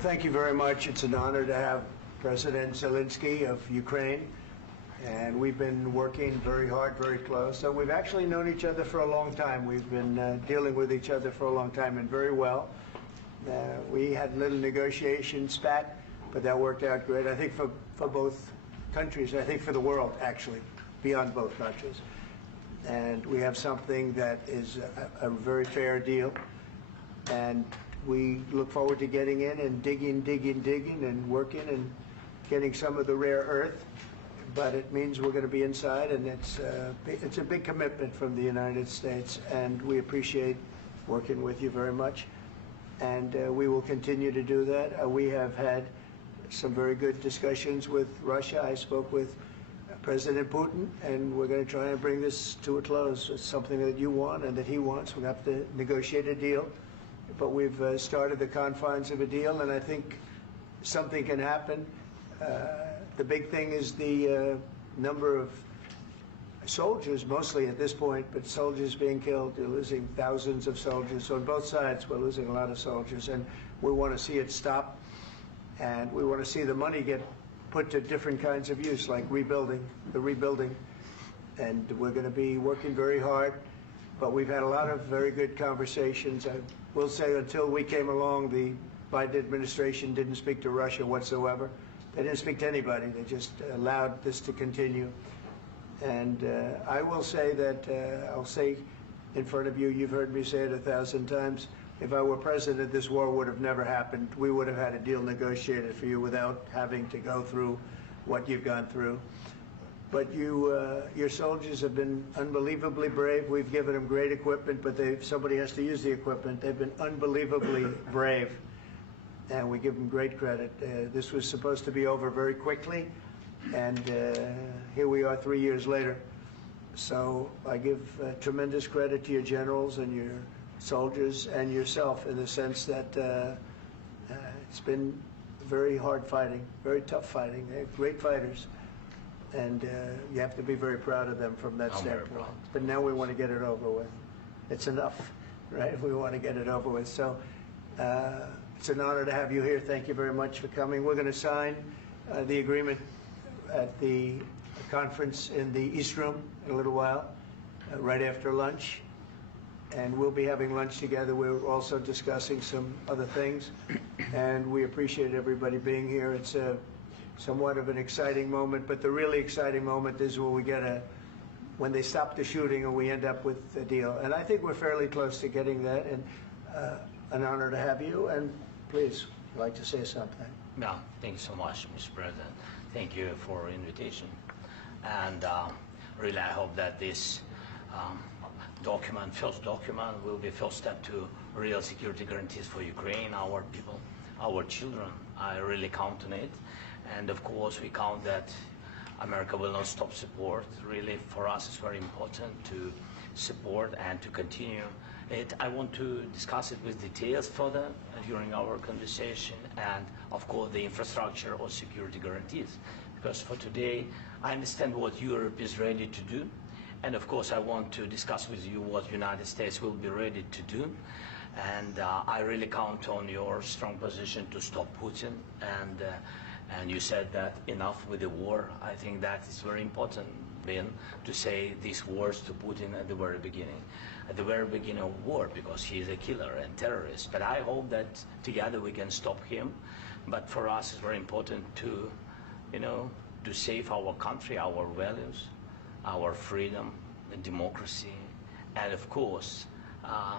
Well, thank you very much. It's an honor to have President Zeleński of Ukraine. And we've been working very hard, very close. So we've actually known each other for a long time. We've been dealing with each other for a long time and very well. We had a little negotiation spat, but that worked out great. I think for both countries, I think for the world, actually, beyond both countries. And we have something that is a very fair deal. And we look forward to getting in and digging and working and getting some of the rare earth. But it means we're going to be inside, and it's a big commitment from the United States, and we appreciate working with you very much. And we will continue to do that. We have had some very good discussions with Russia. I spoke with President Putin, and we're going to try and bring this to a close. It's something that you want and that he wants. We're going to have to negotiate a deal. But we've started the confines of a deal, and I think something can happen. The big thing is the number of soldiers, mostly at this point, but soldiers being killed. You're losing thousands of soldiers. So on both sides, we're losing a lot of soldiers, and we want to see it stop. And we want to see the money get put to different kinds of use, like rebuilding. And we're going to be working very hard. But we've had a lot of very good conversations. I will say until we came along, the Biden administration didn't speak to Russia whatsoever. They didn't speak to anybody. They just allowed this to continue. And I will say that, I'll say in front of you, you've heard me say it 1,000 times, if I were president, this war would have never happened. We would have had a deal negotiated for you without having to go through what you've gone through. But your soldiers have been unbelievably brave. We've given them great equipment, but somebody has to use the equipment. They've been unbelievably brave, and we give them great credit. This was supposed to be over very quickly, and here we are 3 years later. So I give tremendous credit to your generals and your soldiers and yourself in the sense that it's been very hard fighting, very tough fighting. They're great fighters. And you have to be very proud of them from that standpoint. But now we want to get it over with. It's enough, right? We want to get it over with. So it's an honor to have you here. Thank you very much for coming. We're going to sign the agreement at the conference in the East Room in a little while, right after lunch. And we'll be having lunch together. We're also discussing some other things. And we appreciate everybody being here. It's somewhat of an exciting moment, but the really exciting moment is when they stop the shooting and we end up with a deal. And I think we're fairly close to getting that, and an honor to have you. And please, if you'd like to say something. Yeah, thank you so much, Mr. President. Thank you for the invitation. And really, I hope that this first document, will be a first step to real security guarantees for Ukraine, our people, our children. I really count on it. And of course, we count that America will not stop support. Really, for us, it's very important to support and to continue it. I want to discuss it with details further during our conversation, and of course, the infrastructure or security guarantees. Because for today, I understand what Europe is ready to do, and of course, I want to discuss with you what the United States will be ready to do. And I really count on your strong position to stop Putin. And you said that enough with the war. I think that is very important, Ben, to say these words to Putin at the very beginning of war, because he is a killer and terrorist. But I hope that together we can stop him. But for us, it's very important to, to save our country, our values, our freedom, and democracy, and of course,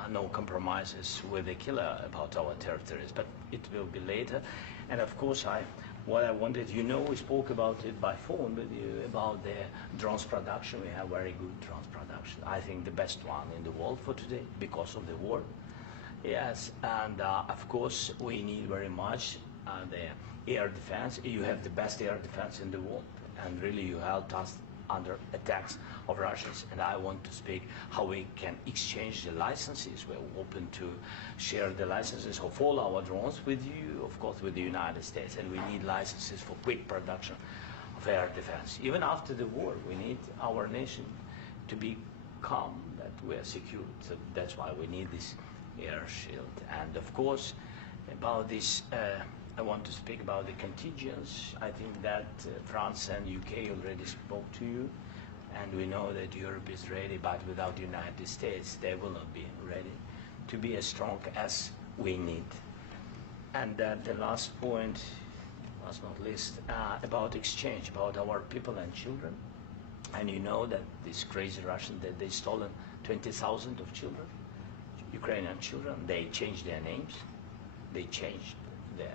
no compromises with the killer about our territories. But it will be later. And of course, what I wanted, we spoke about it by phone with you, about the drones production. We have very good drones production. I think the best one in the world for today because of the war. Yes, and of course, we need very much the air defense. You have the best air defense in the world, and really you helped us under attacks of Russians. And I want to speak how we can exchange the licenses. We're open to share the licenses of all our drones with you, of course, with the United States. And we need licenses for quick production of air defense. Even after the war, we need our nation to be calm, that we are secure. So that's why we need this air shield. And of course, about this I want to speak about the contingents. I think that France and UK already spoke to you, and we know that Europe is ready, but without the United States, they will not be ready to be as strong as we need. And the last point, last not least, about exchange, about our people and children. And you know that these crazy Russians, that they stolen 20,000 of children, Ukrainian children. They changed their names, they changed their,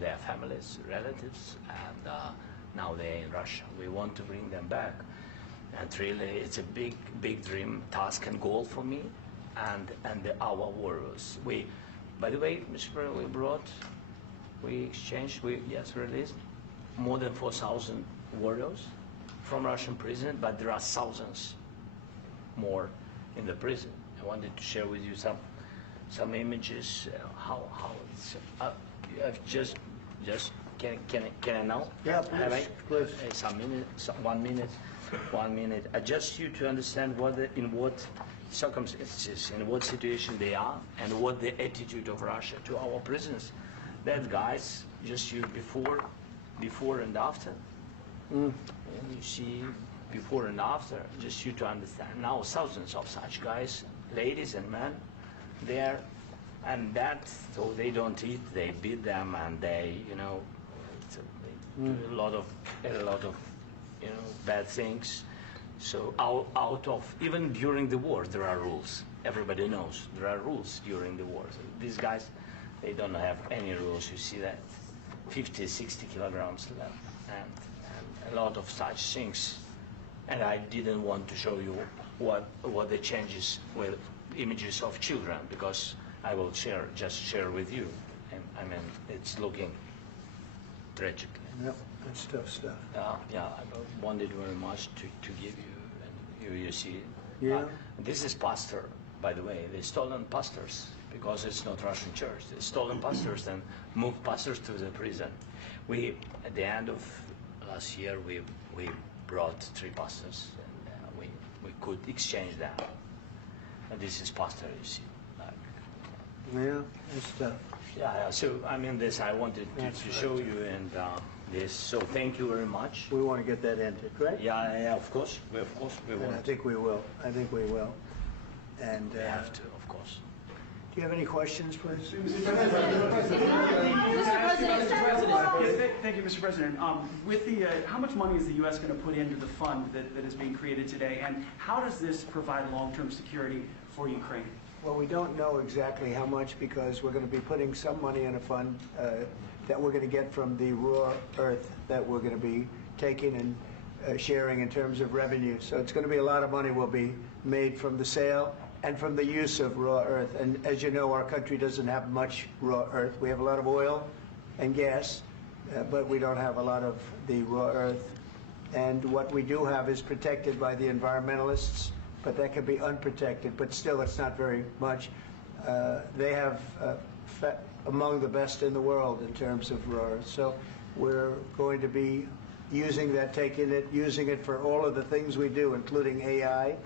their families, relatives, and now they're in Russia. We want to bring them back, and really, it's a big, big dream, task, and goal for me, and our warriors. By the way, Mr. President, we exchanged, released more than 4,000 warriors from Russian prison, but there are thousands more in the prison. I wanted to share with you some images. How it's can I now? Yeah, please. Some minutes, 1 minute, 1 minute. Just you to understand in what circumstances, in what situation they are, and what the attitude of Russia to our prisoners. That guys, just you before and after. And you see before and after, just you to understand. Now thousands of such guys, ladies and men, there, and that, so they don't eat, they beat them, and they, they do a lot of bad things. So out of, even during the war, there are rules. Everybody knows there are rules during the war. So these guys, they don't have any rules. You see that 50, 60 kilograms left, and a lot of such things. And I didn't want to show you what the changes with images of children, because I will just share with you. And I mean, it's looking tragic. Yep, that's tough stuff. Yeah, I wanted very much to give you, and you see. Yeah. This is pastor, by the way. They stolen pastors, because it's not Russian church. They stolen pastors and moved pastors to the prison. At the end of last year, we brought 3 pastors, and we could exchange them. And this is pastor, you see. Yeah, that's tough. Yeah. So I mean, this I wanted to show you, and this. So thank you very much. We want to get that ended, right? Yeah. Of course, we And want. I think we will. And We have to, of course. do you have any questions, please? Thank you, Mr. President. With the, how much money is the U.S. going to put into the fund that is being created today, and how does this provide long-term security for Ukraine? Well, we don't know exactly how much, because we're going to be putting some money in a fund that we're going to get from the raw earth that we're going to be taking and sharing in terms of revenue. So it's going to be a lot of money will be made from the sale and from the use of raw earth. And as you know, our country doesn't have much raw earth. We have a lot of oil and gas, but we don't have a lot of the raw earth. And what we do have is protected by the environmentalists, but that can be unprotected, but still it's not very much. They have among the best in the world in terms of raw earth. So we're going to be using that, using it for all of the things we do, including AI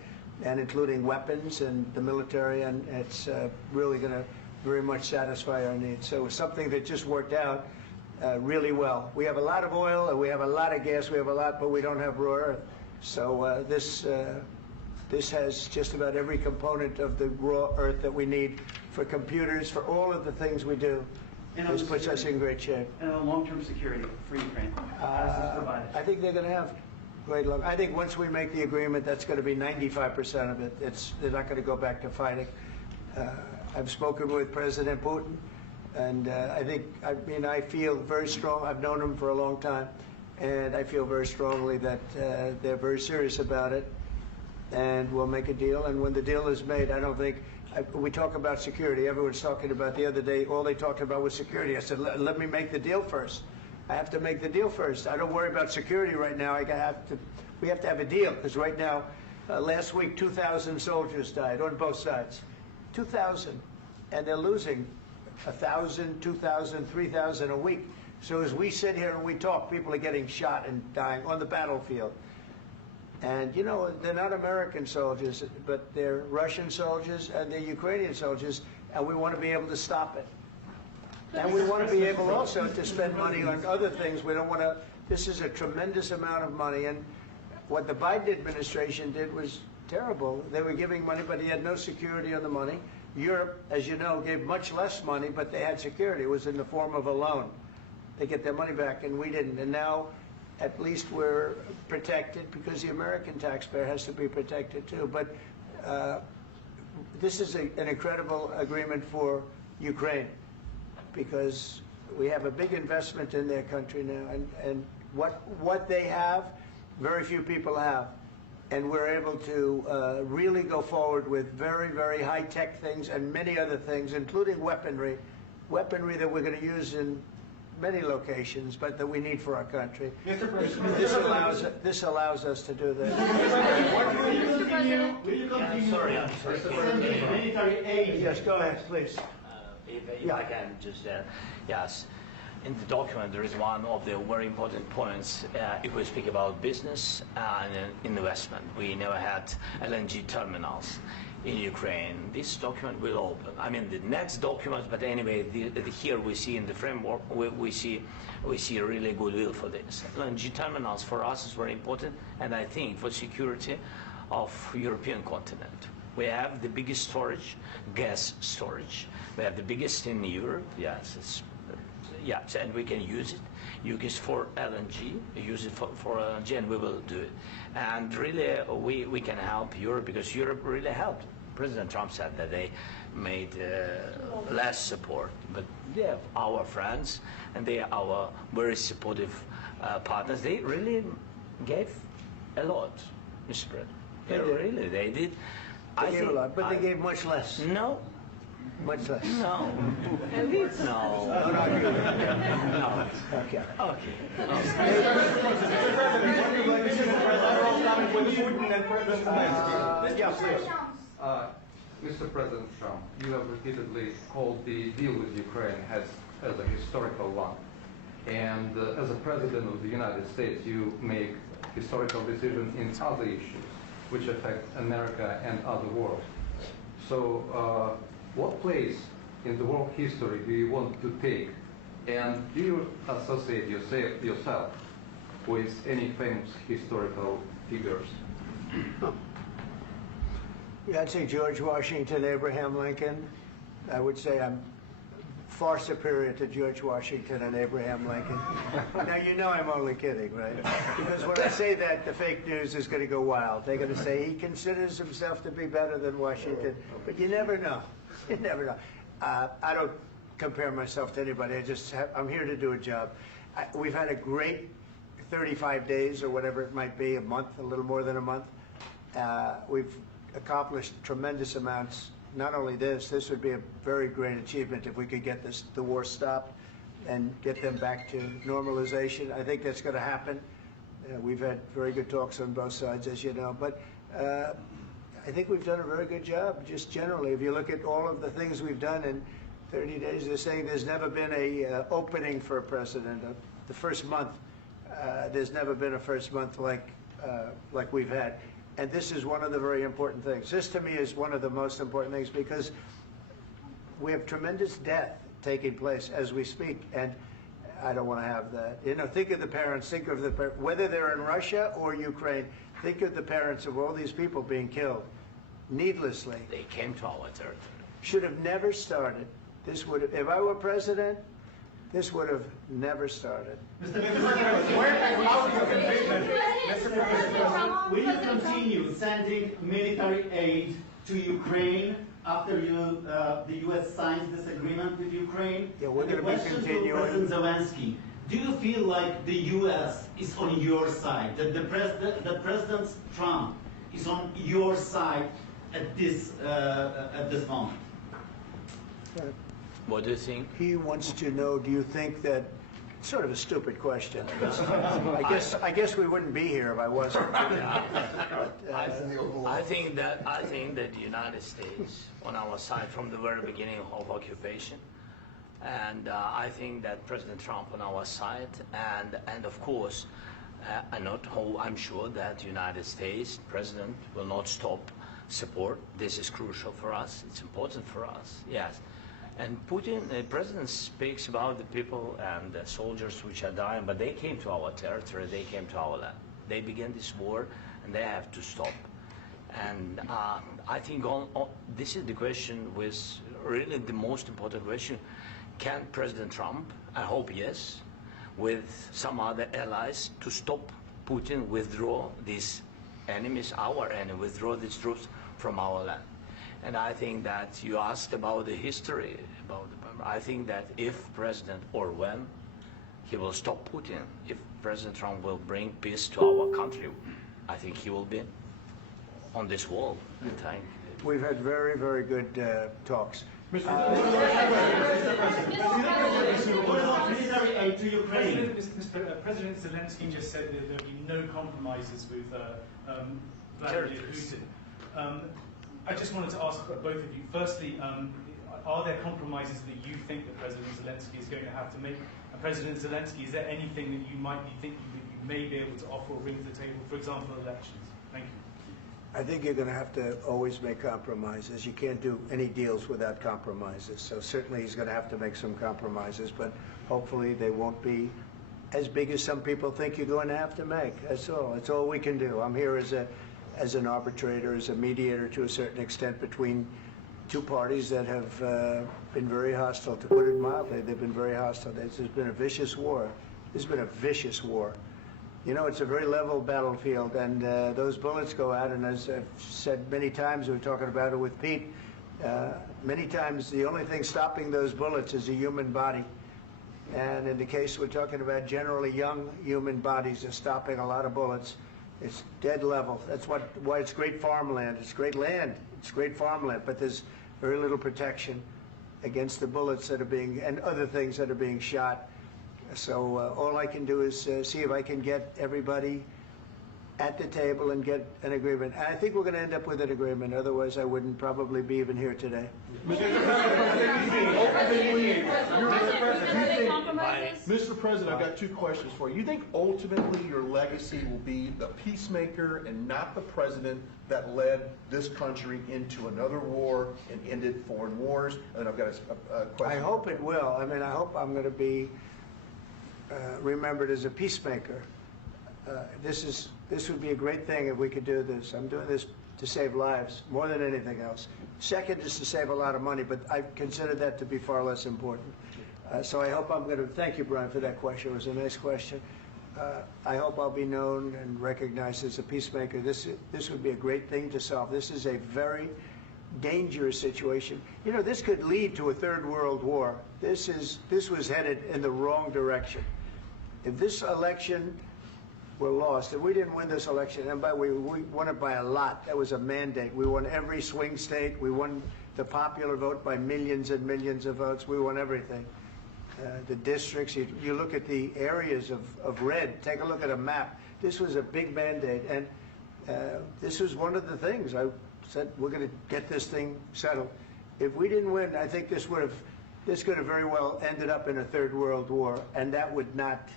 and including weapons and the military, and it's really going to very much satisfy our needs. So it's something that just worked out really well. We have a lot of oil, and we have a lot of gas, we have a lot, but we don't have raw earth. So this has just about every component of the raw earth that we need for computers, for all of the things we do. This puts us in great shape. And long-term security for Ukraine. How does this provide it? I think they're going to have great luck. I think once we make the agreement, that's going to be 95% of it. They're not going to go back to fighting. I've spoken with President Putin, and I feel very strong. I've known him for a long time, and I feel very strongly that they're very serious about it, and we'll make a deal. And when the deal is made, I don't think, we talk about security. Everyone's talking about the other day, all they talked about was security. I said, let me make the deal first. I have to make the deal first. I don't worry about security right now. We have to have a deal, because right now, last week, 2,000 soldiers died on both sides. 2,000. And they're losing 1,000, 2,000, 3,000 a week. So as we sit here and we talk, people are getting shot and dying on the battlefield. And, you know, they're not American soldiers, but they're Russian soldiers and they're Ukrainian soldiers, and we want to be able to stop it. And we want to be able also to spend money on other things. We don't want to, this is a tremendous amount of money. And what the Biden administration did was terrible. They were giving money, but he had no security on the money. Europe, as you know, gave much less money, but they had security. It was in the form of a loan. They get their money back, and we didn't. And now, at least we're protected because the American taxpayer has to be protected too. But this is an incredible agreement for Ukraine because we have a big investment in their country now, and what they have, very few people have. And we're able to really go forward with very, very high-tech things and many other things, including weaponry that we're going to use in many locations, but that we need for our country. Mr. President, This allows us to do that. will you continue Sorry. sending military aid? Yes, go ahead, please. If I can just, yes. In the document, there is one of the very important points. If we speak about business and investment, we never had LNG terminals in Ukraine. This document will open. I mean, the next document, but anyway, here we see in the framework, we see really goodwill for this. LNG terminals for us is very important, and I think for security of European continent. We have the biggest storage, gas storage. We have the biggest in Europe. Yes, yes, and we can use it. Use it for LNG, use it for LNG, and we will do it. And really, we can help Europe because Europe really helped. President Trump said that they made less support, but they are our friends, and they are our very supportive partners. They really gave a lot, Mr. President. They did. They gave a lot, but they gave much less. No. Much less. No. No. No. Okay. Mr. President Trump, you have repeatedly called the deal with Ukraine as a historical one. And as a President of the United States, you make historical decisions in other issues which affect America and other world. So what place in the world history do you want to take? And do you associate yourself with any famous historical figures? Yeah, I'd say George Washington, Abraham Lincoln. I would say I'm far superior to George Washington and Abraham Lincoln. Now, you know I'm only kidding, right? Because when I say that, the fake news is going to go wild. They're going to say he considers himself to be better than Washington. But you never know. You never know. I don't compare myself to anybody. I'm here to do a job. We've had a great 35 days or whatever it might be, a month, a little more than a month. We've accomplished tremendous amounts. Not only this would be a very great achievement if we could get the war stopped and get them back to normalization. I think that's going to happen. We've had very good talks on both sides, as you know. But I think we've done a very good job, just generally. If you look at all of the things we've done in 30 days, they're saying there's never been a opening for a president. The first month, there's never been a first month like we've had. And this is one of the very important things. This, to me, is one of the most important things because we have tremendous death taking place as we speak, and I don't want to have that. You know, think of the parents, whether they're in Russia or Ukraine, think of the parents of all these people being killed needlessly. They came to our territory. Should have never started. This would have, if I were president, this would have never started. Mr. President, will you continue sending military aid to Ukraine after the U.S. signs this agreement with Ukraine? Yeah, we're going to be continuing. To President Zelensky, do you feel like the U.S. is on your side, that President Trump is on your side at this moment? What do you think? He wants to know, do you think that, sort of a stupid question. I guess we wouldn't be here if I wasn't. I think that the United States on our side from the very beginning of occupation, and I think that President Trump on our side, and of course, I'm sure that the United States President will not stop support. This is crucial for us. It's important for us. Yes. And Putin, the president speaks about the people and the soldiers which are dying, but they came to our territory, they came to our land. They began this war, and they have to stop. And I think this is the question, with really the most important question. Can President Trump, I hope yes, with some other allies, to stop Putin, withdraw these enemies, our enemy, withdraw these troops from our land? And I think that you asked about the history, I think that if President, or when, he will stop Putin, if President Trump will bring peace to our country, I think he will be on this wall. We've had very, very good talks. Military aid to Ukraine. President Zelensky just said that there will be no compromises with Vladimir Putin. I just wanted to ask both of you, firstly, are there compromises that you think that President Zelensky is going to have to make? And President Zelensky, is there anything that you might be thinking that you may be able to offer or bring to the table, for example, elections? Thank you. I think you're going to have to always make compromises. You can't do any deals without compromises. So certainly he's going to have to make some compromises, but hopefully they won't be as big as some people think you're going to have to make. That's all. That's all we can do. I'm here as an arbitrator, as a mediator to a certain extent between two parties that have been very hostile, to put it mildly. They've been very hostile. There's been a vicious war. There's been a vicious war. You know, it's a very level battlefield, and those bullets go out, and as I've said many times, we were talking about it with Pete, many times the only thing stopping those bullets is a human body. And in the case we're talking about, generally young human bodies are stopping a lot of bullets. It's dead level. That's why it's great farmland. It's great land. It's great farmland, but there's very little protection against the bullets that are being, and other things that are being shot. So all I can do is see if I can get everybody at the table and get an agreement. And I think we're going to end up with an agreement. Otherwise, I wouldn't probably be even here today. Mr. President, I've got two questions for you. You think ultimately your legacy will be the peacemaker and not the president that led this country into another war and ended foreign wars? And I've got a question. I hope it will. I mean, I hope I'm going to be remembered as a peacemaker. This would be a great thing if we could do this. I'm doing this to save lives more than anything else. Second is to save a lot of money, but I consider that to be far less important. So I hope I'm going to, thank you, Brian, for that question. It was a nice question. I hope I'll be known and recognized as a peacemaker. This would be a great thing to solve. This is a very dangerous situation. You know, this could lead to a third world war. This was headed in the wrong direction. If this election were lost, if we didn't win this election, and by the way, we won it by a lot. That was a mandate. We won every swing state. We won the popular vote by millions and millions of votes. We won everything. The districts, you look at the areas of red, take a look at a map. This was a big mandate, and this was one of the things. I said, we're going to get this thing settled. If we didn't win, I think this could have very well ended up in a third world war, and that would not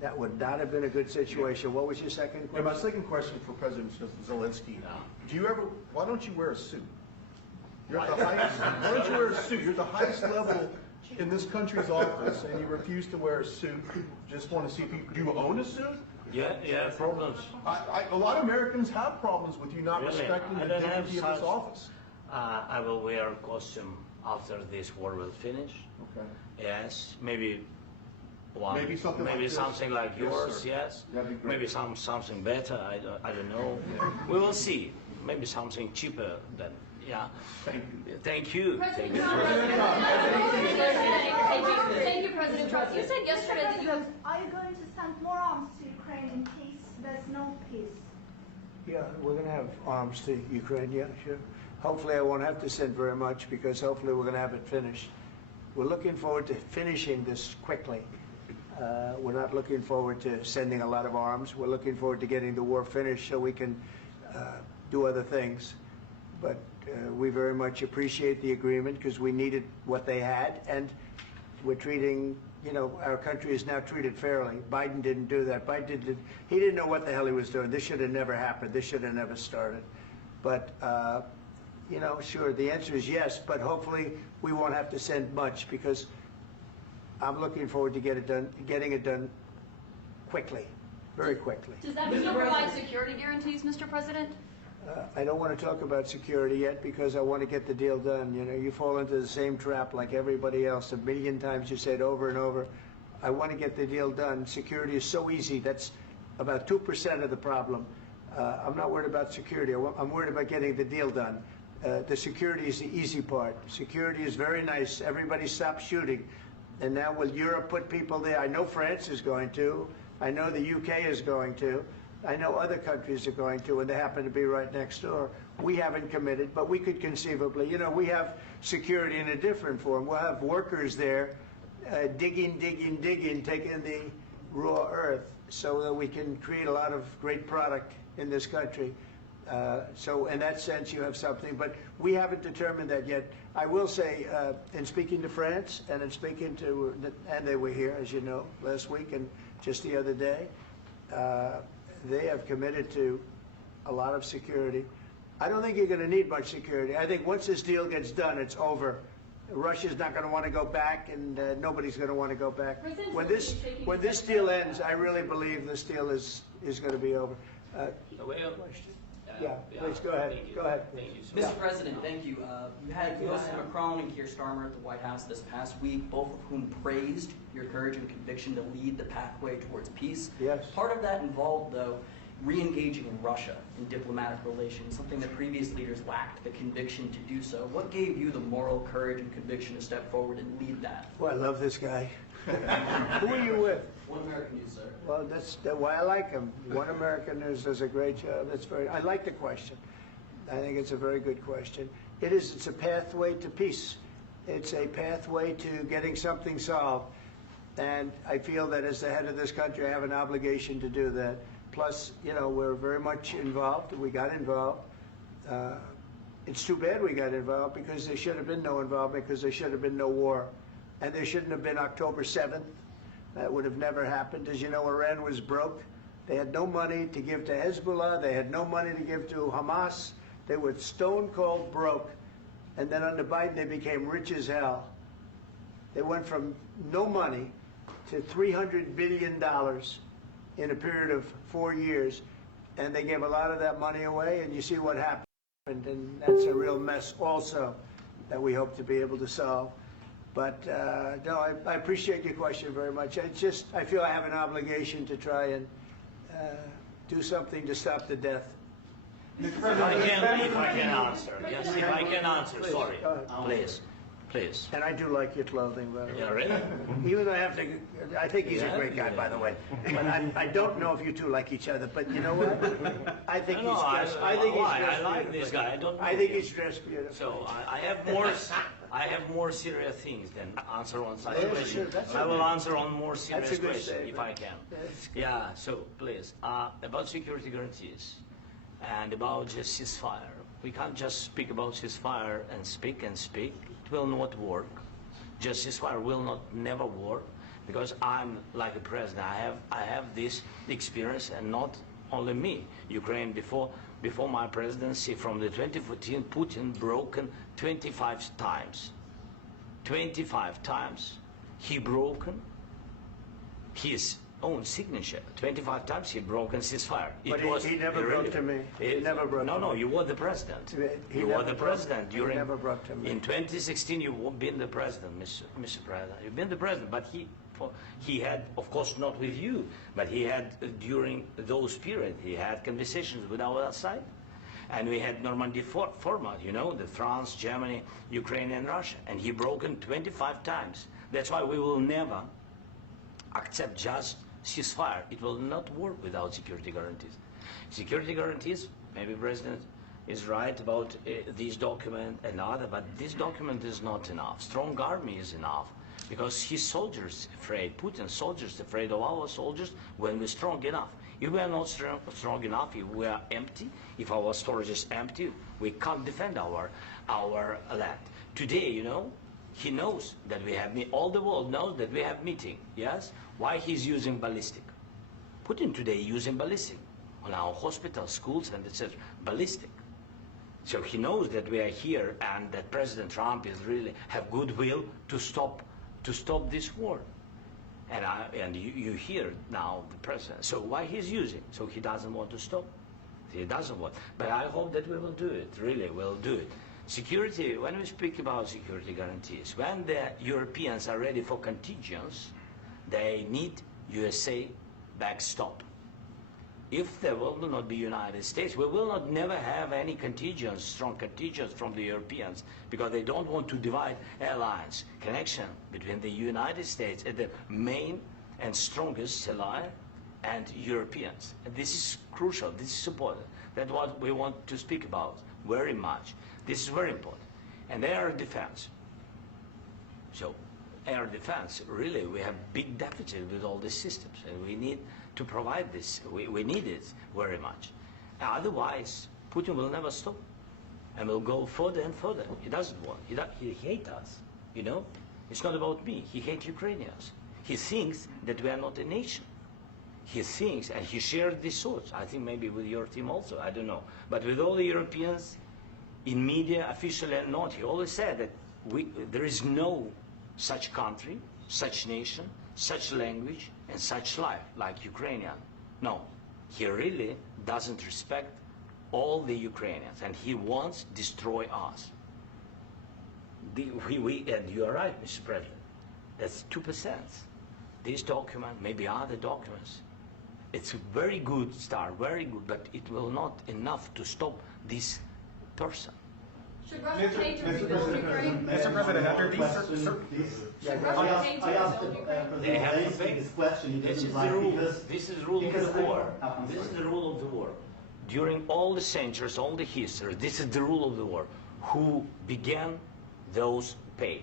have been a good situation. What was your second question? And my second question for President Zelensky, why don't you wear a suit? You're at the highest, why don't you wear a suit? You're at the highest level in this country's office, and you refuse to wear a suit. Just want to see if do you own a suit? Yeah, problems. A lot of Americans have problems with you not respecting the dignity of this office. I will wear a costume after this war will finish. Okay. Yes, maybe one. Maybe something like this. Something like Yes, yours. sir. Yes. That'd be great. Maybe something better. I don't know. We will see. Maybe something cheaper than. Yeah. Thank you. Thank you. President Trump. Thank you, President Trump. You said yesterday that you have. Are you going to send more arms to Ukraine in case there's no peace? Yeah, we're going to have arms to Ukraine, yeah, sure. Hopefully I won't have to send very much, because hopefully we're going to have it finished. We're looking forward to finishing this quickly. We're not looking forward to sending a lot of arms. We're looking forward to getting the war finished so we can do other things. But we very much appreciate the agreement, because we needed what they had, and we're treating, you know, our country is now treated fairly. Biden didn't do that. He didn't know what the hell he was doing. This should have never happened. This should have never started. But you know, sure, the answer is yes, but hopefully we won't have to send much because I'm looking forward to getting it done quickly, very quickly. Does that mean you'll provide security guarantees, Mr. President? I don't want to talk about security yet because I want to get the deal done. You know, you fall into the same trap like everybody else. A million times you said over and over, I want to get the deal done. Security is so easy. That's about 2% of the problem. I'm not worried about security. I'm worried about getting the deal done. The security is the easy part. Security is very nice. Everybody stopped shooting. And now will Europe put people there? I know France is going to. I know the UK is going to. I know other countries are going to, and they happen to be right next door. We haven't committed, but we could conceivably. You know, we have security in a different form. We'll have workers there digging, taking the raw earth so that we can create a lot of great product in this country. So in that sense, you have something, but we haven't determined that yet. I will say, in speaking to France and in speaking to, and they were here, as you know, last week and just the other day, they have committed to a lot of security. I don't think you're going to need much security. I think once this deal gets done, it's over. Russia's not going to want to go back, and nobody's going to want to go back. When this deal ends, I really believe this deal is going to be over. Yeah, please go ahead. Go ahead. Mr. President, thank you. You had President Macron and Keir Starmer at the White House this past week, both of whom praised your courage and conviction to lead the pathway towards peace. Yes. Part of that involved, though, re-engaging Russia in diplomatic relations, something that previous leaders lacked the conviction to do so. What gave you the moral courage and conviction to step forward and lead that? Well, I love this guy. Who are you with? One American News, sir. Well, that's why I like him. One American News does a great job. I like the question. I think it's a very good question. It's a pathway to peace. It's a pathway to getting something solved. And I feel that as the head of this country, I have an obligation to do that. Plus, you know, we're very much involved. We got involved. It's too bad we got involved because there should have been no involvement because there should have been no war. And there shouldn't have been October 7th. That would have never happened. As you know, Iran was broke. They had no money to give to Hezbollah. They had no money to give to Hamas. They were stone cold broke. And then under Biden, they became rich as hell. They went from no money to $300 billion in a period of 4 years. And they gave a lot of that money away, and you see what happened. And that's a real mess also that we hope to be able to solve. But no, I appreciate your question very much. I feel I have an obligation to try and do something to stop the death. If I can answer. Yes, if I can answer. Please, sorry. go ahead. Please. And I do like your clothing, by the way. Yeah, really? Even though I think he's a great guy, by the way. But I don't know if you two like each other. But you know what? I think he's dressed. I like this guy. I think he's dressed beautiful. So I have more serious things than answer on such Yeah, questions. sure, I will answer on more That's serious a good questions statement. if I can. Yeah. So please, about security guarantees and about just ceasefire. We can't just speak about ceasefire and speak. It will not work. Just ceasefire will never work because I'm like a president. I have this experience, and not only me. Ukraine before my presidency, from the 2014, Putin broken 25 times. 25 times he broken his own signature. 25 times he broken ceasefire. But he never broke to me. He never broke to me. No, you were the president. You were the president during. He never broke to me. In 2016, you've been the president, Mr. President. You've been the president, but he had, of course, not with you, but he had during those periods, he had conversations with our side, and we had Normandy format. You know, the France, Germany, Ukraine, and Russia, and he broken 25 times. That's why we will never accept just ceasefire. It will not work without security guarantees. Security guarantees, maybe President is right about this document and other, but this document is not enough. Strong army is enough because his soldiers afraid, Putin's soldiers afraid of our soldiers when we're strong enough. If we are not strong enough, if we are empty, if our storage is empty, we can't defend our land. Today, you know, he knows that we have, all the world knows that we have meeting, yes? Why he's using ballistic? Putin today using ballistic on our hospitals, schools, and etc. Ballistic. So he knows that we are here and that President Trump is really have goodwill to stop this war. And you hear now the president. So why he's using? So he doesn't want to stop. He doesn't want. But I hope that we will do it. Really, we'll do it. Security. When we speak about security guarantees, when the Europeans are ready for contingents, they need USA backstop. If there will not be United States, we will not never have any contingents, strong contingents from the Europeans, because they don't want to divide alliance, connection between the United States and the main and strongest ally and Europeans. And this is crucial, this is important. That's what we want to speak about very much. This is very important. And air defense. So air defense, really, we have big deficit with all these systems, and we need to provide this. We need it very much. Otherwise, Putin will never stop, and will go further and further. He doesn't want. He hates us. You know, it's not about me. He hates Ukrainians. He thinks that we are not a nation. He thinks, and he shared these thoughts. I think maybe with your team also. I don't know, but with all the Europeans, in media, officially and not, he always said that there is no such country, such nation, such language, and such life like Ukrainian. No, he really doesn't respect all the Ukrainians, and he wants to destroy us. And you are right, Mr. President. That's 2%. This document, maybe other documents, it's a very good start, very good, but it will not enough to stop this person. Should Russia change or rebuild Ukraine? Mr. President, after these Should Russia change or rebuild Ukraine? They have to pay. This question. This is the rule. This is the rule of the war. This is the rule of the war. During all the centuries, all the history, this is the rule of the war. Who began, those pay.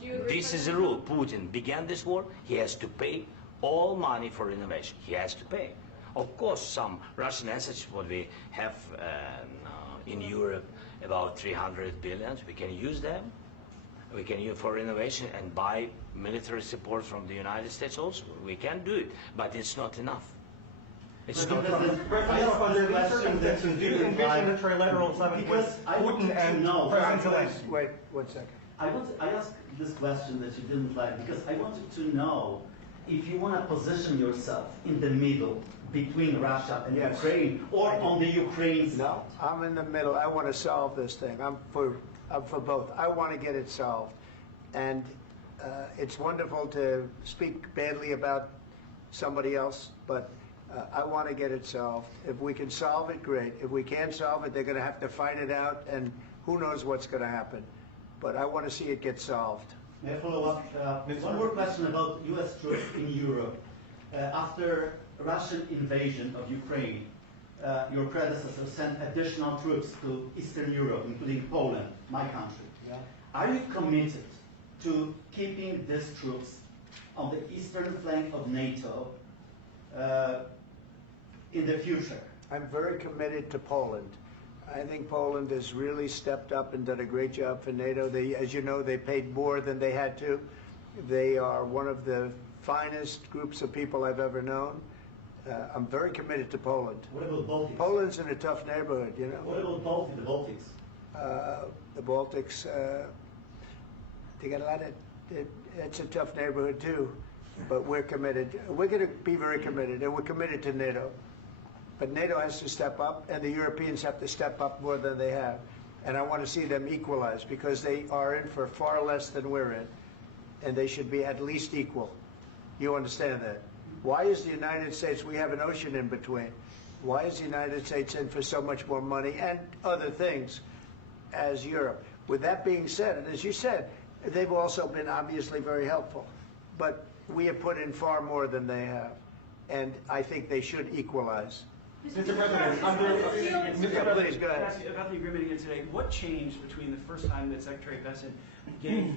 Do you agree This with is the rule. Putin began this war. He has to pay all money for innovation. He has to pay. Of course, some Russian assets, what we have in Europe, about 300 billion, we can use them. We can use for innovation and buy military support from the United States also. We can do it, but it's not enough. It's not enough. Under these circumstances, do you envision a trilateral summit with Putin and President Zelensky? Wait 1 second. I asked this question that you didn't like because I wanted to know if you want to position yourself in the middle between Russia and Yes. Ukraine, or on the Ukraine's No, I'm in the middle. I want to solve this thing. I'm for both. I want to get it solved. And it's wonderful to speak badly about somebody else, but I want to get it solved. If we can solve it, great. If we can't solve it, they're going to have to fight it out, and who knows what's going to happen. But I want to see it get solved. May I follow up? One more question about U.S. troops in Europe. After Russian invasion of Ukraine, your predecessor sent additional troops to Eastern Europe, including Poland, my country. Yeah. Are you committed to keeping these troops on the eastern flank of NATO in the future? I'm very committed to Poland. I think Poland has really stepped up and done a great job for NATO. They, as you know, they paid more than they had to. They are one of the finest groups of people I've ever known. I'm very committed to Poland. What about Baltics? Poland's in a tough neighborhood, you know. What about the Baltics? The Baltics, they got a lot of, it's a tough neighborhood too, but we're committed. We're going to be very committed, and we're committed to NATO. But NATO has to step up, and the Europeans have to step up more than they have. And I want to see them equalize, because they are in for far less than we're in, and they should be at least equal. You understand that? Why is the United States, we have an ocean in between, why is the United States in for so much more money and other things as Europe? With that being said, and as you said, they've also been obviously very helpful, but we have put in far more than they have, and I think they should equalize. Mr. President, Please, go ahead. About the agreement again today, what changed between the first time that Secretary Bessent gave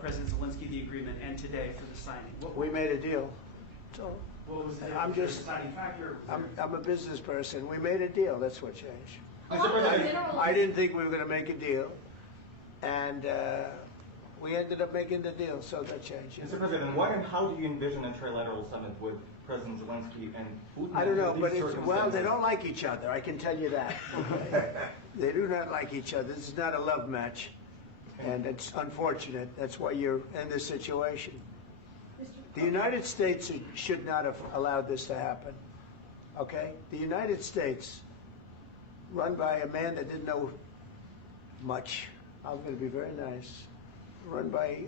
President Zelensky the agreement and today for the signing? We made a deal. So What was the I'm just, deciding factor? I'm a business person. We made a deal. That's what changed. Mr. President, I didn't think we were going to make a deal, and We ended up making the deal, so that changed. Mr. President, what and how do you envision a trilateral summit with President Zelensky and Putin? I don't know, in but these well, they circumstances? don't like each other, I can tell you that. Okay? They do not like each other. This is not a love match, and it's unfortunate. That's why you're in this situation. The United States should not have allowed this to happen, okay? The United States, run by a man that didn't know much, I'm going to be very nice, run by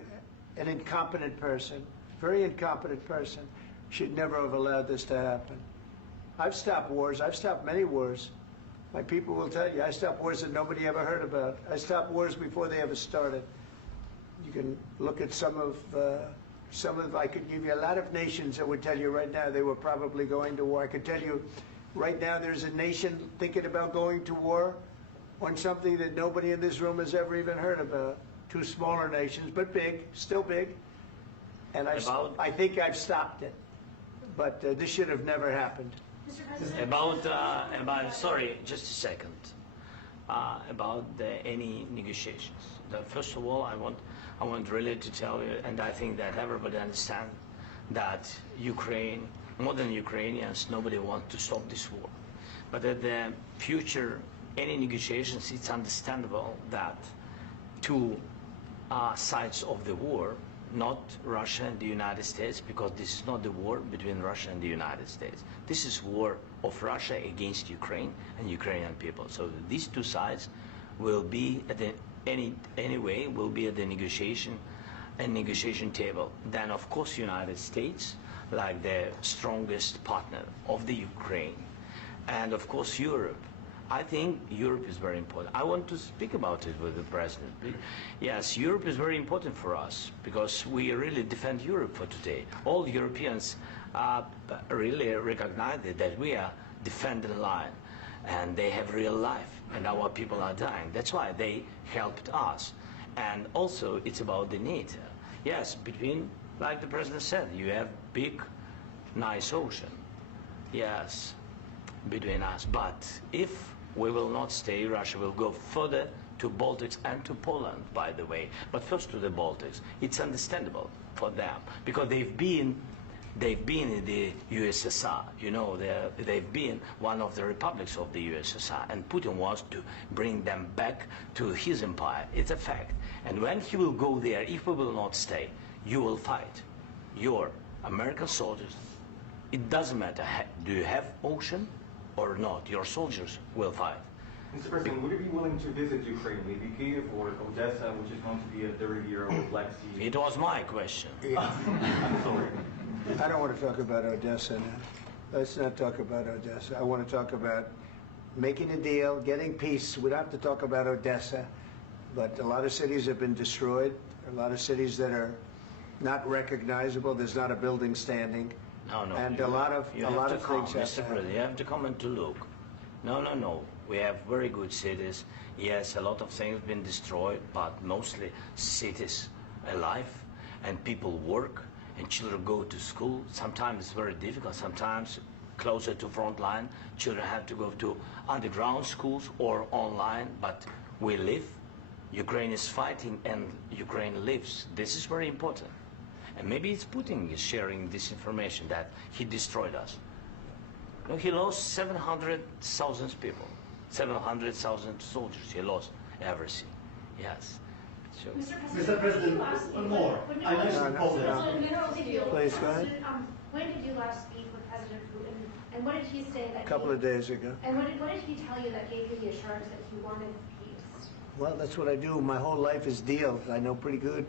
an incompetent person, very incompetent person, should never have allowed this to happen. I've stopped wars. I've stopped many wars. My people will tell you, I stopped wars that nobody ever heard about. I stopped wars before they ever started. You can look at I could give you a lot of nations that would tell you right now they were probably going to war. I could tell you right now there's a nation thinking about going to war on something that nobody in this room has ever even heard about. Two smaller nations, but big, still big. And I think I've stopped it. But this should have never happened. Sorry, just a second. About any negotiations. First of all, I want really to tell you, and I think that everybody understands that Ukraine, more than Ukrainians, nobody wants to stop this war. But at the future, any negotiations, it's understandable that two sides of the war, not Russia and the United States, because this is not the war between Russia and the United States. This is war of Russia against Ukraine and Ukrainian people. So these two sides will be at the anyway will be at the negotiation table. Then of course United States, like the strongest partner of the Ukraine, and of course Europe. I think Europe is very important. I want to speak about it with the President. Yes, Europe is very important for us because we really defend Europe for today. All Europeans really recognize that we are defending the line and they have real life and our people are dying. That's why they helped us. And also it's about the NATO. Yes, between, like the President said, you have big, nice ocean. Yes, between us. But if we will not stay, Russia will go further to Baltics and to Poland, by the way. But first to the Baltics. It's understandable for them because they've been in the USSR. You know, they've been one of the republics of the USSR, and Putin wants to bring them back to his empire. It's a fact. And when he will go there, if we will not stay, you will fight. Your American soldiers, it doesn't matter, do you have ocean or not, your soldiers will fight. Mr. President, would you be willing to visit Ukraine, maybe Kyiv or Odessa, which is going to be at the Riviera or Black Sea? It was my question. I'm sorry. I don't want to talk about Odessa now. Let's not talk about Odessa. I want to talk about making a deal, getting peace. We don't have to talk about Odessa, but a lot of cities have been destroyed. A lot of cities that are not recognizable. There's not a building standing. No. And a lot of things have to happen. You have to come and to look. No. We have very good cities. Yes, a lot of things have been destroyed, but mostly cities alive and people work and children go to school. Sometimes it's very difficult. Sometimes closer to front line, children have to go to underground schools or online, but we live. Ukraine is fighting and Ukraine lives. This is very important. And maybe it's Putin is sharing this information that he destroyed us. No, he lost 700,000 people, 700,000 soldiers. He lost everything. Yes. So. Mr. President, one more. I mentioned Poland. Please, go ahead. When did you last speak with President Putin, and what did he say? A couple of days ago. And what did he tell you that gave you the assurance that he wanted peace? Well, that's what I do. My whole life is deals. I know pretty good.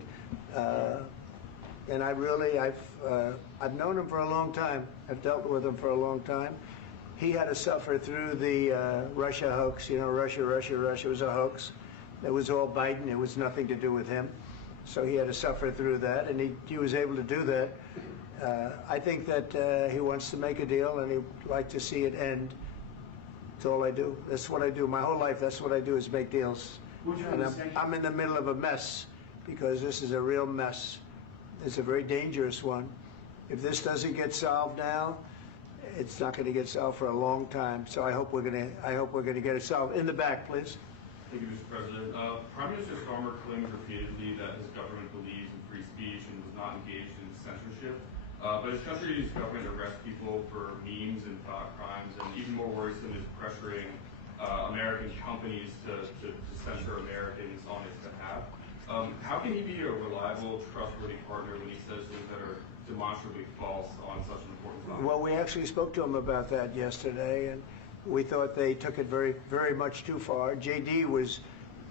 And I've known him for a long time. I've dealt with him for a long time. He had to suffer through the Russia hoax. You know, Russia was a hoax. It was all Biden. It was nothing to do with him. So he had to suffer through that, and he was able to do that. I think that he wants to make a deal, and he'd like to see it end. That's all I do. That's what I do. My whole life, that's what I do is make deals. And I'm in the middle of a mess because this is a real mess. It's a very dangerous one. If this doesn't get solved now, it's not going to get solved for a long time. So I hope we're going to get it solved. In the back, please. Thank you, Mr. President. Prime Minister Starmer claims repeatedly that his government believes engaged in censorship. But his country's government arrests people for memes and thought crimes, and even more worrisome is pressuring American companies to censor Americans on its behalf. How can he be a reliable, trustworthy partner when he says things that are demonstrably false on such an important topic? Well, we actually spoke to him about that yesterday, and we thought they took it very, very much too far. JD was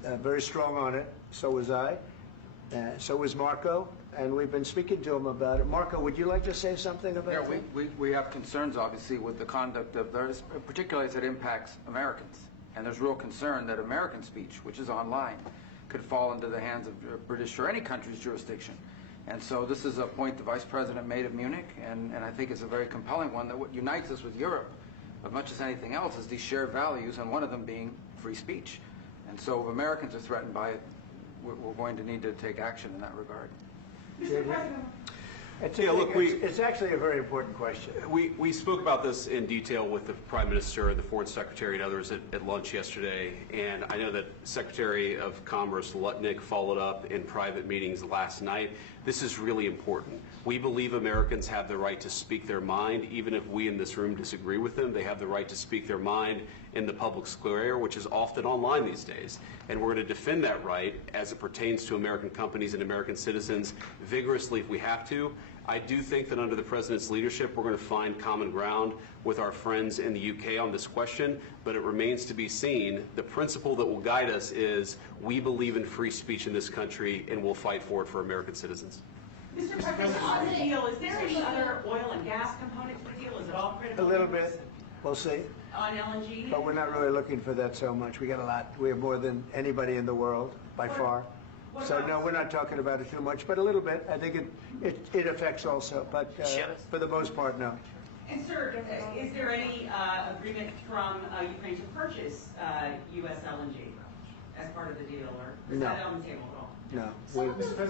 very strong on it. So was I. So was Marco. And we've been speaking to him about it. Marco, would you like to say something about that? We have concerns, obviously, with the conduct of those, particularly as it impacts Americans. And there's real concern that American speech, which is online, could fall into the hands of British or any country's jurisdiction. And so this is a point the Vice President made of Munich, and I think it's a very compelling one, that what unites us with Europe, as much as anything else, is these shared values, and one of them being free speech. And so if Americans are threatened by it, we're going to need to take action in that regard. Mr. President. It's actually a very important question. We spoke about this in detail with the Prime Minister, the Foreign Secretary, and others at lunch yesterday, and I know that Secretary of Commerce Lutnick followed up in private meetings last night. This is really important. We believe Americans have the right to speak their mind, even if we in this room disagree with them. They have the right to speak their mind in the public square, which is often online these days. And we're going to defend that right as it pertains to American companies and American citizens vigorously if we have to. I do think that under the President's leadership, we're going to find common ground with our friends in the UK on this question, but it remains to be seen. The principle that will guide us is we believe in free speech in this country, and we'll fight for it for American citizens. Mr. President, on the deal, is there any other oil and gas component to the deal? Is it all critical? A little bit. We'll see. On LNG? But we're not really looking for that so much. We got a lot. We have more than anybody in the world, by far. So no, we're not talking about it too much, but a little bit. I think it affects also, but for the most part, no. And sir, is there any agreement from Ukraine to purchase U.S. LNG as part of the deal, or is that on the table at all? No,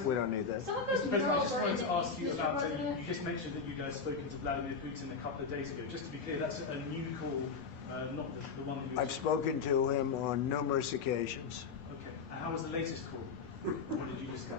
we don't need that. Mr. President, I just wanted to ask you about, you just mentioned that you'd spoken to Vladimir Putin a couple of days ago. Just to be clear, that's a new call, not the one that you... I've spoken to him on numerous occasions. Okay. And how was the latest call? What did you discuss?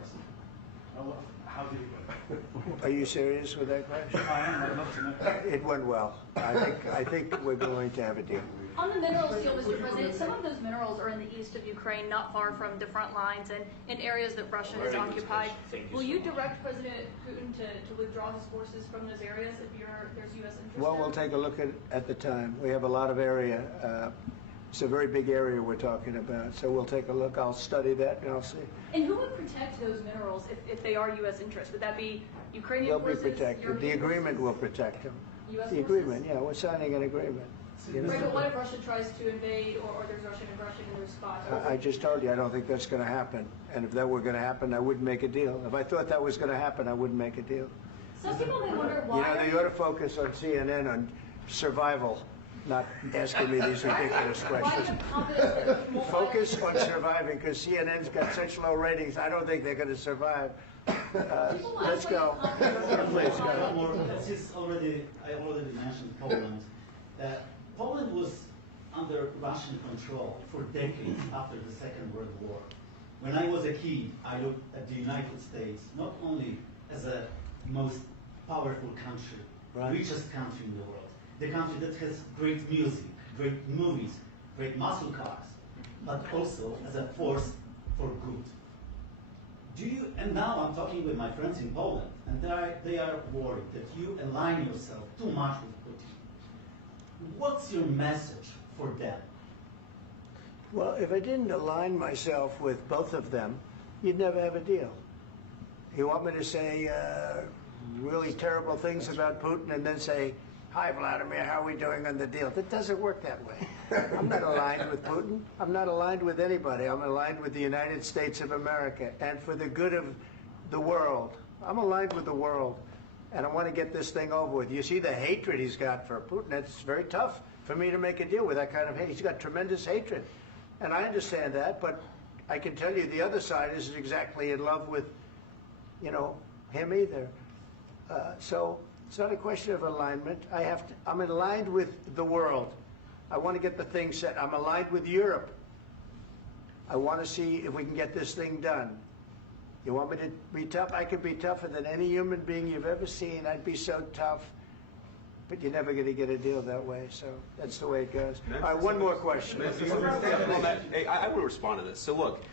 How did it go? Are you serious with that question? I am. I'd love to know. It went well. I think we're going to have a deal. On the minerals deal, Mr. President, some of those minerals are in the east of Ukraine, not far from the front lines and in areas that Russia has occupied. Will you direct President Putin to withdraw his forces from those areas if there's U.S. interest? Well, we'll take a look at the time. We have a lot of area. It's a very big area we're talking about, so we'll take a look. I'll study that and I'll see. And who would protect those minerals if they are U.S. interests? Would that be Ukrainian forces? They'll be protected. The agreement will protect them. U.S. The agreement, yeah, we're signing an agreement. Right, but what if Russia tries to invade or there's Russian aggression in their spot? I just told you I don't think that's going to happen. And if that were going to happen, I wouldn't make a deal. If I thought that was going to happen, I wouldn't make a deal. Some people may wonder why. You know, they ought to focus on CNN on survival, not asking me these ridiculous questions. Focus on surviving, because CNN's got such low ratings. I don't think they're going to survive. Let's go. Please go. I already mentioned Poland. Poland was under Russian control for decades after the Second World War. When I was a kid, I looked at the United States not only as a most powerful country, richest country in the world, the country that has great music, great movies, great muscle cars, but also as a force for good. And now I'm talking with my friends in Poland, and they are worried that you align yourself too much with Putin. What's your message for them? Well, if I didn't align myself with both of them, you'd never have a deal. You want me to say really terrible things about Putin and then say, "Hi, Vladimir, how are we doing on the deal?" That doesn't work that way. I'm not aligned with Putin. I'm not aligned with anybody. I'm aligned with the United States of America and for the good of the world. I'm aligned with the world, and I want to get this thing over with. You see the hatred he's got for Putin. It's very tough for me to make a deal with that kind of hate. He's got tremendous hatred, and I understand that, but I can tell you the other side isn't exactly in love with, him either. So it's not a question of alignment. I'm aligned with the world. I want to get the thing set. I'm aligned with Europe. I want to see if we can get this thing done. You want me to be tough? I could be tougher than any human being you've ever seen. I'd be so tough. But you're never going to get a deal that way, so that's the way it goes. All right, one more question. Hey, I want to respond to this. So look,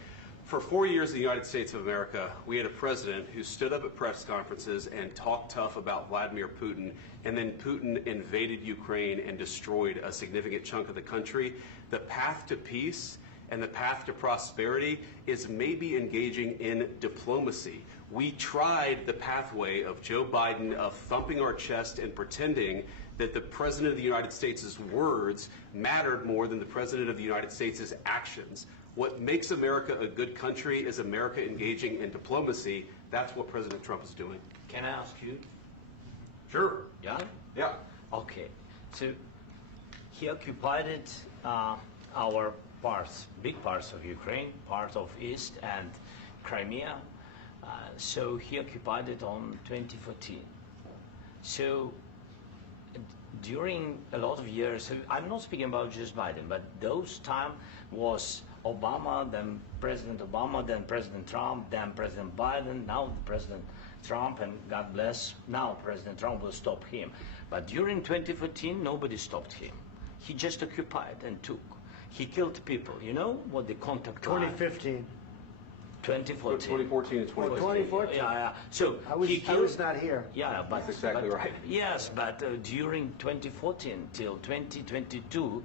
for 4 years in the United States of America, we had a president who stood up at press conferences and talked tough about Vladimir Putin, and then Putin invaded Ukraine and destroyed a significant chunk of the country. The path to peace and the path to prosperity is maybe engaging in diplomacy. We tried the pathway of Joe Biden, of thumping our chest and pretending that the President of the United States' words mattered more than the President of the United States' actions. What makes America a good country is America engaging in diplomacy. That's what President Trump is doing. Can I ask you? Sure. Yeah? Yeah. Okay. So he occupied our parts, big parts of Ukraine, part of East and Crimea. So he occupied it on 2014. So during a lot of years, so I'm not speaking about just Biden, but those time was Obama, then President Obama, then President Trump, then President Biden, now President Trump, and God bless, now President Trump will stop him. But during 2014, nobody stopped him. He just occupied and took. He killed people. You know what the contact 2015. 2014. 2014 and 2014. 2014. Yeah. So I was not here. Yeah, but that's exactly right. Yes, but during 2014 till 2022,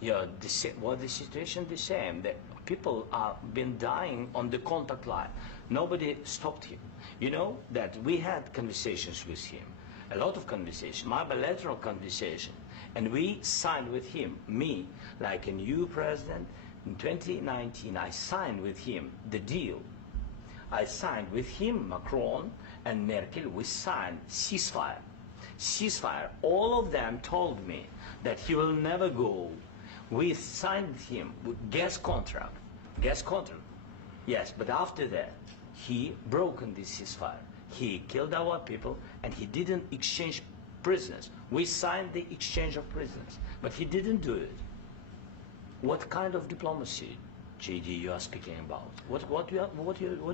yeah, the situation the same. The people are been dying on the contact line. Nobody stopped him. You know that we had conversations with him, a lot of conversations, my bilateral conversation, and we signed with him, me, like a new president. In 2019, I signed with him the deal. I signed with him, Macron and Merkel, we signed ceasefire. Ceasefire. All of them told me that he will never go. We signed with him with gas contract. Gas contract. Yes, but after that, he broken this ceasefire. He killed our people and he didn't exchange prisoners. We signed the exchange of prisoners, but he didn't do it. What kind of diplomacy, JD, you are speaking about? What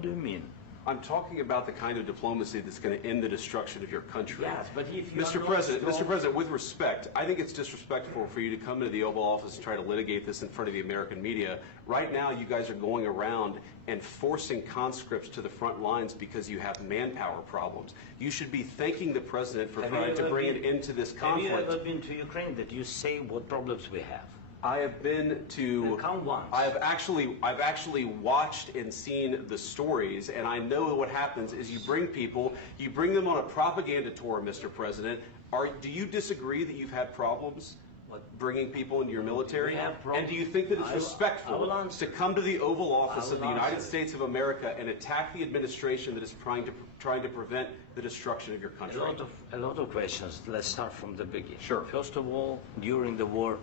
do you mean? I'm talking about the kind of diplomacy that's going to end the destruction of your country. Yes, but if you Mr. President, with respect, I think it's disrespectful for you to come into the Oval Office and try to litigate this in front of the American media. Right now, you guys are going around and forcing conscripts to the front lines because you have manpower problems. You should be thanking the President for trying to bring it into this conflict. Have you ever been to Ukraine that you say what problems we have? I have been to. Count once. I've actually watched and seen the stories, and I know what happens is you bring people, you bring them on a propaganda tour, Mr. President. Do you disagree that you've had problems bringing people into your military? And do you think that it's respectful to come to the Oval Office of the United States of America and attack the administration that is trying to prevent the destruction of your country? A lot of questions. Let's start from the beginning. Sure. First of all, during the war,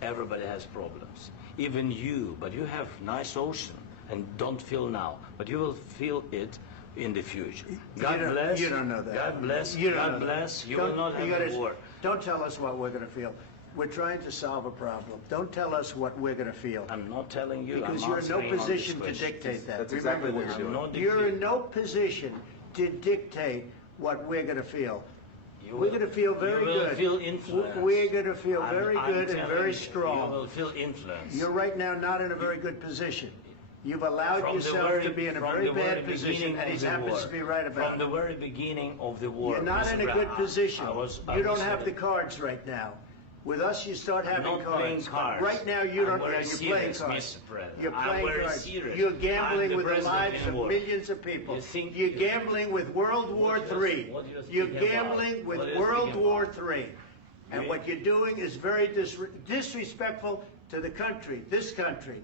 everybody has problems. Even you, but you have nice ocean and don't feel now, but you will feel it in the future. God bless. You don't know that. God bless. You don't God know bless. that. You will not have a war. Don't tell us what we're going to feel. We're trying to solve a problem. Don't tell us what we're going to feel. I'm not telling you. Because I'm you're in no answering on position this to question. dictate that. That's exactly what you're doing. You're in no position to dictate what we're going to feel. We're going to feel very good. You will feel influence. We're going to feel very good and very strong. You will feel influence. You're right now not in a very good position. You've allowed yourself to be in a very bad position, and he happens to be right about it. From the very beginning of the war. You're not in a good position. You don't have the cards right now. With us, you start having cards. Right now, you don't. You're playing cards. You're playing cards. You're gambling with the lives of millions of people. You're gambling with World War III. You're gambling with World War III. And what you're doing is very disrespectful to the country, this country.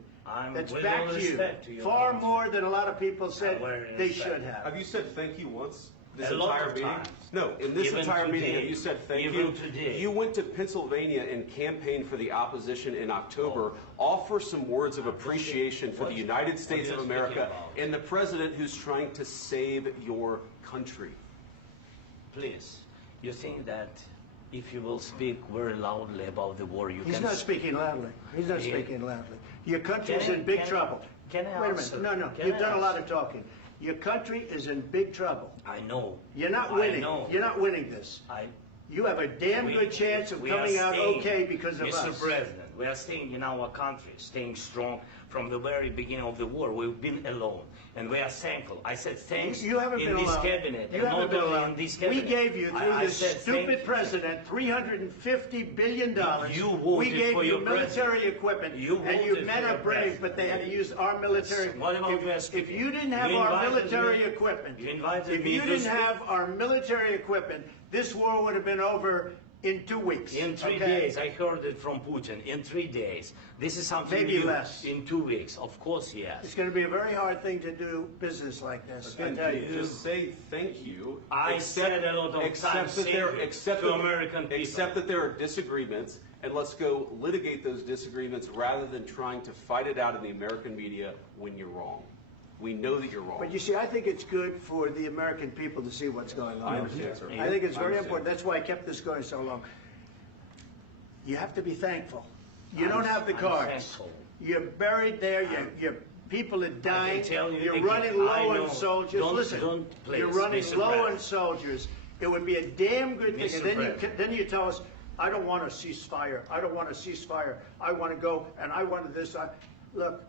That's backed you far more than a lot of people said they should have. Have you said thank you once? This A lot entire of meeting? times. No, in this Even entire meeting, today. have you said thank Even you? today. You went to Pennsylvania and campaigned for the opposition in October. Offer some words of appreciation for the United States of America and the president who's trying to save your country. Please, you think that if you will speak very loudly about the war, He's not speaking loudly. He's not speaking loudly. Your country's in big trouble. Can I Wait a answer? minute. No, Can you've I done a lot answer? of talking. Your country is in big trouble. I know. You're not winning. I know. You're not winning this. You have a damn good chance of coming out okay because of us. Mr. President, we are staying in our country, staying strong from the very beginning of the war. We've been alone, and we are thankful. I said thanks you haven't in been this alone. cabinet, You and haven't not been only alone. in this cabinet. We gave you, through I this said stupid president, $350 billion. You voted we gave for you your military equipment, You and you voted men for are your brave, president. but they had to use our military. What about If you didn't have our military equipment, You invited if me you to didn't speak. have our military equipment, this war would have been over in 2 weeks. In 3 days, I heard it from Putin. In 3 days, this is something Maybe new. less. In 2 weeks, of course, yes. It's going to be a very hard thing to do business like this. I Again, tell you. just say thank you. I said a lot of times thank you to American people. Accept that there are disagreements, and let's go litigate those disagreements rather than trying to fight it out in the American media when you're wrong. We know that you're wrong. But you see, I think it's good for the American people to see what's going on. I understand, sir. I think it's I very understand. important. That's why I kept this going so long. You have to be thankful. You don't have the I'm cards. thankful. You're buried there. Your people are dying. tell you You're again, running I low know. on soldiers. Listen, Please, you're running Mr. low on President. soldiers. It would be a damn good thing. Mr. And then President. then you tell us, I don't want a ceasefire. I don't want a ceasefire. I want to go, and I want this. Look,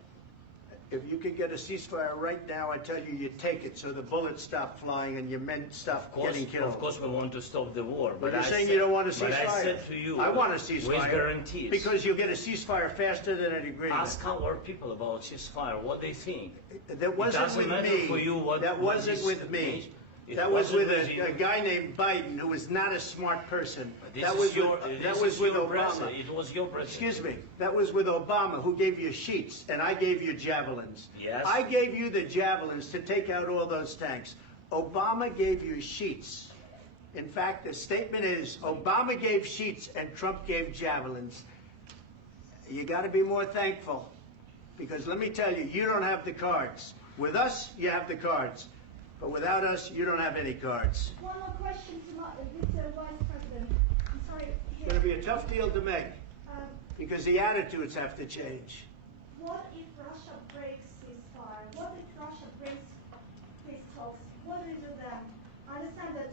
if you could get a ceasefire right now, I tell you, you take it so the bullets stop flying and your men stop getting killed. Of course, we want to stop the war. But you're I saying said- you don't want a ceasefire. But I said to you, I want a ceasefire. with guarantees. Because you'll get a ceasefire faster than an agreement. Ask our people about ceasefire, what they think. That wasn't it doesn't with matter me. for you what That what wasn't is with me. It That was wasn't with you. a guy named Biden who was not a smart person. This That is was your- with, this that is was with your Obama. president. It was your president. Excuse me. That was with Obama, who gave you sheets, and I gave you javelins. Yes. I gave you the javelins to take out all those tanks. Obama gave you sheets. In fact, the statement is Obama gave sheets and Trump gave javelins. You got to be more thankful, because let me tell you, you don't have the cards. With us, you have the cards. But without us, you don't have any cards. One more question to Mr. Vice President. I'm sorry. It's going to be a tough deal to make, because the attitudes have to change. What if Russia breaks ceasefire? What if Russia breaks peace talks? What do we do then? I understand that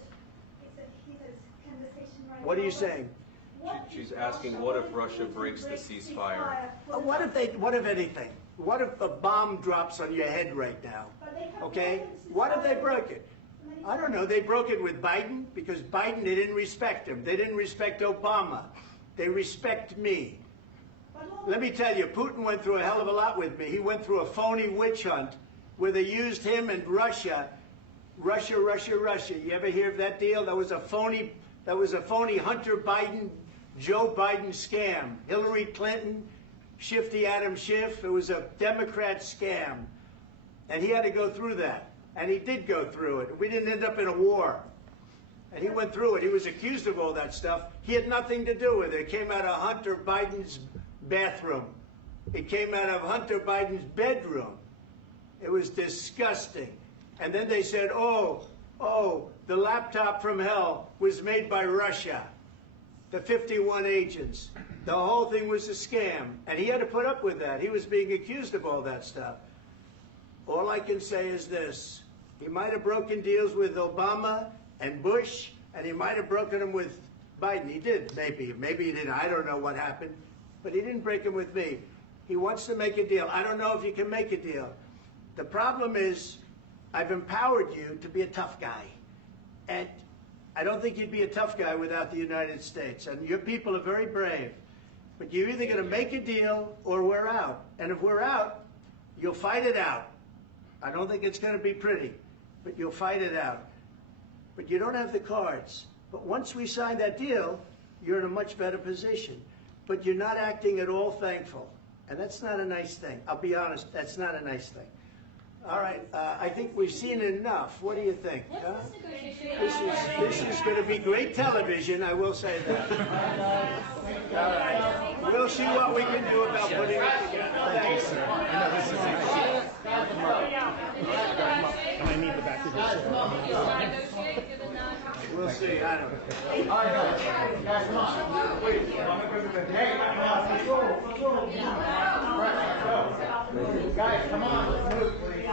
it's a heated conversation right now. What are you but saying? what if She's asking, what if Russia Putin breaks the breaks ceasefire? What if anything? What if a bomb drops on your head right now? But they have Okay? broken What if they ceasefire broke it? many I don't know. They broke it with Biden, because Biden, they didn't respect him. They didn't respect Obama. They respect me. Let me tell you, Putin went through a hell of a lot with me. He went through a phony witch hunt where they used him and Russia. Russia. You ever hear of that deal? That was a phony Hunter Biden, Joe Biden scam. Hillary Clinton, Shifty Adam Schiff. It was a Democrat scam. And he had to go through that. And he did go through it. We didn't end up in a war. And he went through it. He was accused of all that stuff. He had nothing to do with it. It came out of Hunter Biden's bathroom. It came out of Hunter Biden's bedroom. It was disgusting. And then they said, oh, the laptop from hell was made by Russia. The 51 agents. The whole thing was a scam. And he had to put up with that. He was being accused of all that stuff. All I can say is this. He might have broken deals with Obama and Bush, and he might have broken them with Biden. He did, maybe. Maybe he didn't. I don't know what happened. But he didn't break them with me. He wants to make a deal. I don't know if you can make a deal. The problem is, I've empowered you to be a tough guy. And I don't think you'd be a tough guy without the United States. And your people are very brave. But you're either going to make a deal or we're out. And if we're out, you'll fight it out. I don't think it's going to be pretty, but you'll fight it out. But you don't have the cards. But once we sign that deal, you're in a much better position. But you're not acting at all thankful. And that's not a nice thing. I'll be honest, that's not a nice thing. All right, I think we've seen enough. What do you think? Huh? This is going to be great television, I will say that. All right. We'll see what we can do about putting it together. Thank you, sir. I know this is I need the back of this. We'll see. I don't know. All right, guys, come on. Wait, hey, guys, come on. Let's move, please.